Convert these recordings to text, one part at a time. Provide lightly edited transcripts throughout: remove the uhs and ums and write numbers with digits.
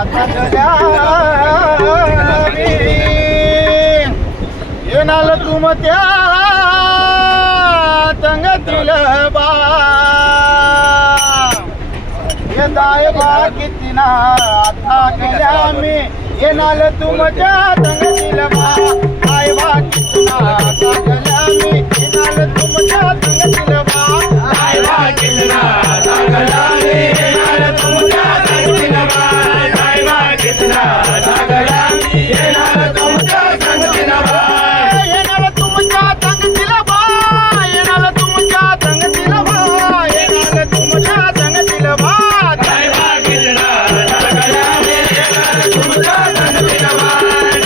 आता गल्या येणार तुम त्या तंगतील बा ये दाय बा किती ना आता गल्या मी येणार तुमच्या तंगतील बा दाय बा किती ना आता गल्या मी येणार तुमच्या तंगतील बा दाय बा किती ना आता गल्या मी येणार तुमच्या तंगतील बा दाय बा किती ना आता गल्या मी येणार तुमच्या तंगतील बा येणार तुमच्या तंगतील बा येणार तुमच्या तंगतील बा येणार तुमच्या तंगतील बा दाय बा किती ना आता गल्या मी येणार तुमच्या तंगतील बा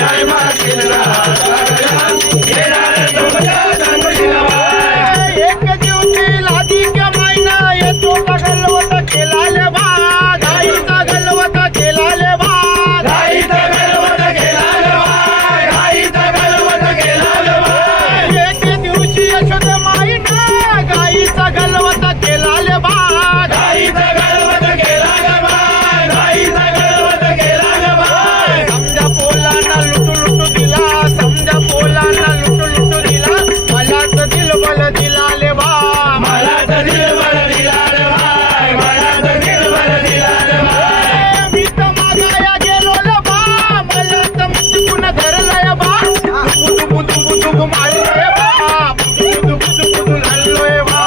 दाय बा किती ना आता गल्या मी येणार तुमच्या तंगतील बा एक दिवशी लादीच्या महिना येतो गलवत केला ले बा गाईचा गलवत केला ले बा गाईचा गलवत केला ले बा गाईचा गलवत केला ले बा एक दिवशी यशोद माईना गाईचा गलवत केला ले बा गाईचा गलवत केला ले बा गाईचा गलवत केला ले बा समजा पोलांना लुटू दिला समजा पोलांना लुटू दिला मलाच दिलबल दिला ले बा मलाच दिलबल दिला ले बा मलाच दिलबल दिला ले बा मी तर मागाया गेलो ले बा मला तर मुठून धरलंय बा बुदू बुदू बुदू मारलंय बा बुदू बुदू बुदू हल्लोय बा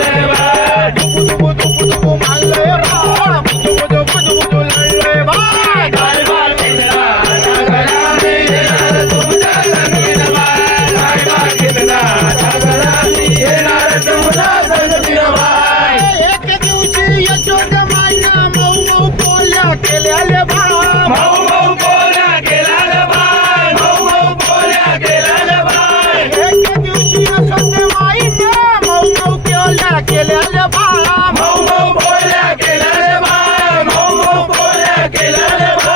बुदू बुदू बुदू मारलंय बा बुदू बुदू बुदू बुदू हल्लोय बा दाय बा कितना गला मी येणार तुमच्या संगीत बा दाय बा कितना गला मी येणार तुमच्या संगीत बा एक दिवशी यशोद माईना मऊ मऊ बोल्या केल्या ले बा मऊ मऊ बोल्या केल्या ले बा मऊ मऊ बोल्या केल्या ले बा एक दिवशी यशोद माईना मऊ मऊ बोल्या केल्या ले बा मऊ मऊ बोल्या केल्या ले बा मऊ मऊ बोल्या केल्या ले बा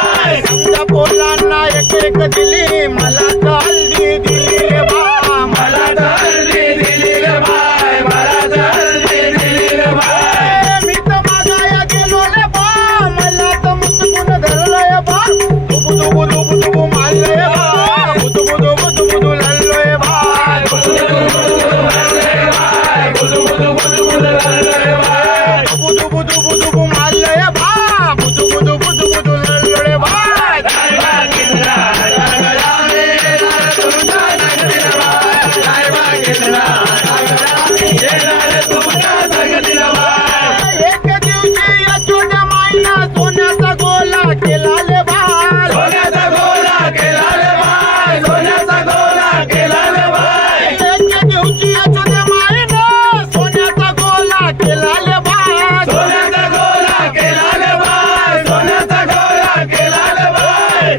समजा पोलांना एक एक दिली मला तर हल्दी दिली ले बा मला तर हल्दी दिली ले बा मला तर हल्दी दिली ले बा मी तर मागाया गेलो ले बा मला तर मुठून धरलंय बा दुबू दुबू दुबू दुबू मारलंय बा बुदू बुदू बुदू बुदू हल्लोय बा बुदू बुदू बुदू बुदू हल्लोय बा बुदू बुदू बुदू बुदू मारलंय बा बुदू बुदू बुदू बुदू हल्लोय बा दाय बा कितना गला मी येणार तुमच्या संगीत बा दाय बा कितना गला मी येणार तुमच्या संगीत बा एक दिवशी यशोद माईना सोन्याचा गोला केला ले बा सोन्याचा गोला केला ले बा सोन्याचा गोला केला ले बा एक दिवशी यशोद माईना सोन्याचा गोला केला ले बा सोन्याचा गोला केला ले बा सोन्याचा गोला केला ले बा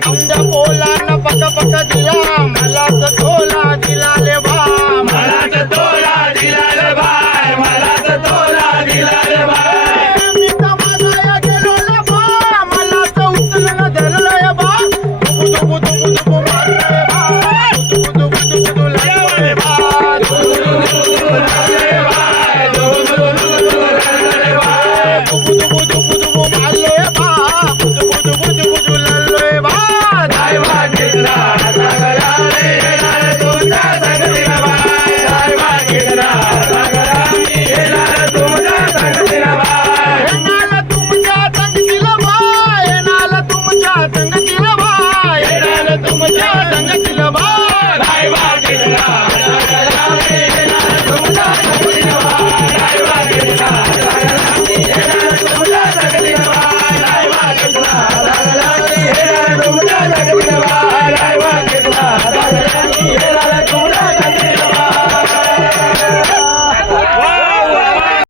समजा पोलांना पक पक दिला मलाच तोला दिला ले बा मलाच तोला दिला ले बा मलाच तोला दिला ले बा